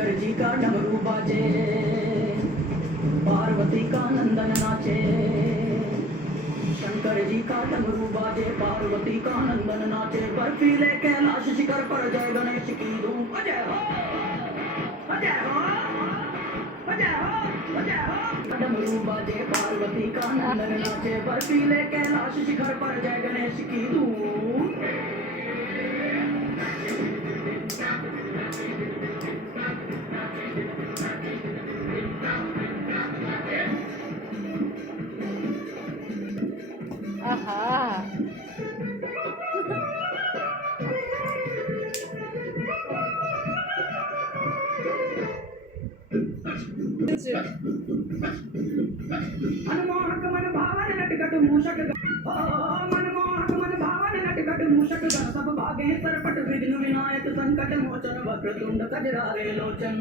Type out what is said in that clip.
शंकर जी का डमरू बाजे, पार्वती का नंदन नाचे। शंकर जी का डमरू बाजे, पार्वती का नंदन नाचे। बर्फीले कैलाश शिखर पर जय गणेश की धूम। अजय हो, अजय हो, अजय हो, अजय हो। डमरू बाजे, पार्वती का नंदन नाचे। बर्फीले कैलाश शिखर पर जय गणेश की धूम। आहा मनमोहक मन भावन नटखट मूषक मनमोहक मन भावन नटखट मूषक गण सब भागे सरपट विघ्न विनायक संकट मोचन वक्रतुंड कजरारे लोचन।